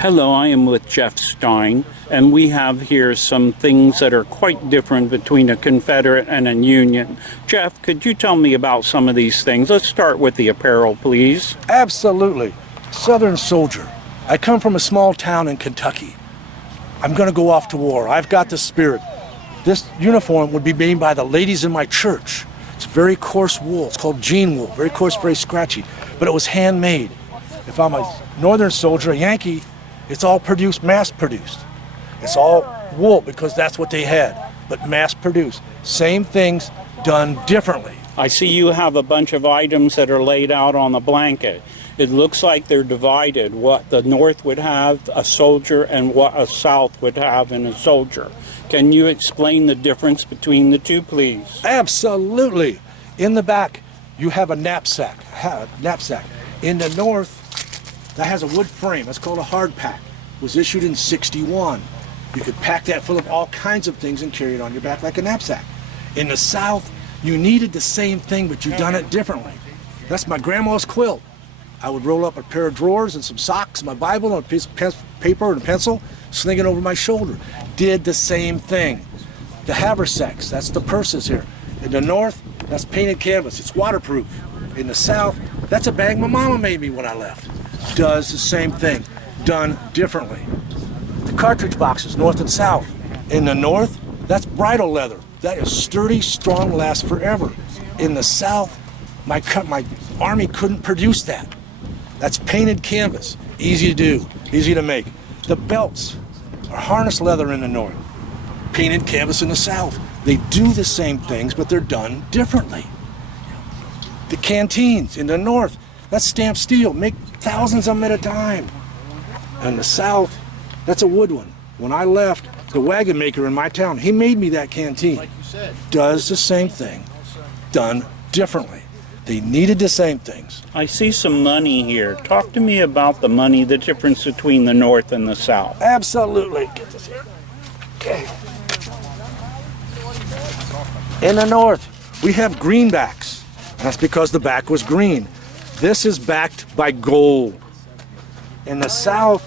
Hello, I am with Jeff Stein, and we have here some things that are quite different between a Confederate and a Union. Jeff, could you tell me about some of these things? Let's start with the apparel, please. Absolutely. Southern soldier. I come from a small town in Kentucky. I'm going to go off to war. I've got the spirit. This uniform would be made by the ladies in my church. It's very coarse wool. It's called jean wool. Very coarse, very scratchy. But it was handmade. If I'm a Northern soldier, a Yankee, it's all produced, mass produced. It's all wool because that's what they had, but mass produced. Same things done differently. I see you have a bunch of items that are laid out on the blanket. It looks like they're divided, what the North would have a soldier and what a South would have in a soldier. Can you explain the difference between the two, please? Absolutely. In the back, you have a knapsack. In the North, that has a wood frame. That's called a hard pack. It was issued in '61. You could pack that full of all kinds of things and carry it on your back like a knapsack. In the South, you needed the same thing, but you done it differently. That's my grandma's quilt. I would roll up a pair of drawers and some socks, my Bible, and a piece of paper and a pencil, sling it over my shoulder. Did the same thing. The haversacks, that's the purses here. In the North, that's painted canvas. It's waterproof. In the South, that's a bag my mama made me when I left. Does the same thing, done differently. The cartridge boxes, North and South. In the North, that's bridle leather. That is sturdy, strong, lasts forever. In the South, my Army couldn't produce that. That's painted canvas, easy to do, easy to make. The belts are harness leather in the North, painted canvas in the South. They do the same things, but they're done differently. The canteens in the North, that's stamped steel, make thousands of them at a time. In the South, that's a wood one. When I left, the wagon maker in my town, he made me that canteen. Does the same thing, done differently. They needed the same things. I see some money here. Talk to me about the money, the difference between the North and the South. Absolutely. Get this here. Okay. In the North, we have greenbacks. That's because the back was green. This is backed by gold. In the South,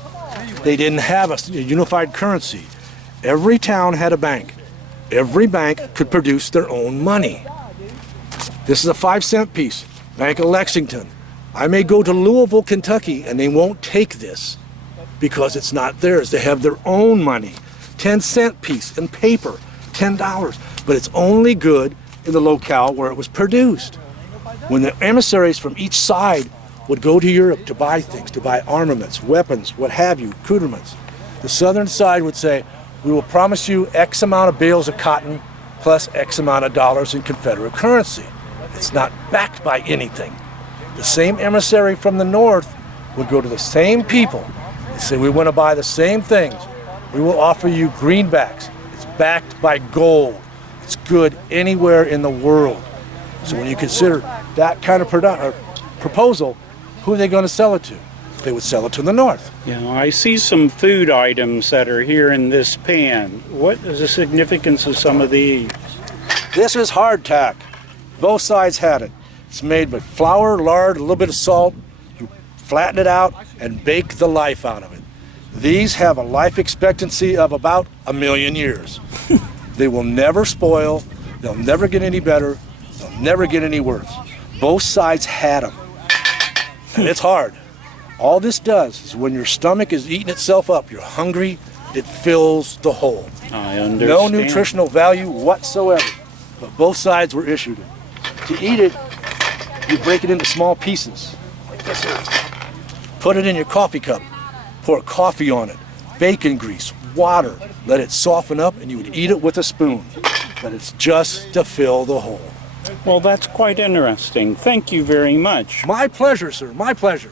they didn't have a unified currency. Every town had a bank. Every bank could produce their own money. This is a 5-cent piece, Bank of Lexington. I may go to Louisville, Kentucky, and they won't take this because it's not theirs. They have their own money. 10-cent piece in paper, $10, but it's only good in the locale where it was produced. When the emissaries from each side would go to Europe to buy things, to buy armaments, weapons, what have you, accoutrements, the southern side would say, we will promise you X amount of bales of cotton plus X amount of dollars in Confederate currency. It's not backed by anything. The same emissary from the North would go to the same people and say, we want to buy the same things. We will offer you greenbacks. It's backed by gold. It's good anywhere in the world. So when you consider that kind of proposal, who are they going to sell it to? They would sell it to the North. Yeah, I see some food items that are here in this pan. What is the significance of some of these? This is hardtack. Both sides had it. It's made with flour, lard, a little bit of salt. You flatten it out and bake the life out of it. These have a life expectancy of about 1,000,000 years. They will never spoil. They'll never get any better. They'll never get any worse. Both sides had them. And it's hard. All this does is when your stomach is eating itself up, you're hungry, it fills the hole. I understand. No nutritional value whatsoever. But both sides were issued it. To eat it, you break it into small pieces, like this here. Put it in your coffee cup. Pour coffee on it, bacon grease, water. Let it soften up, and you would eat it with a spoon. But it's just to fill the hole. Well, that's quite interesting. Thank you very much. My pleasure, sir. My pleasure.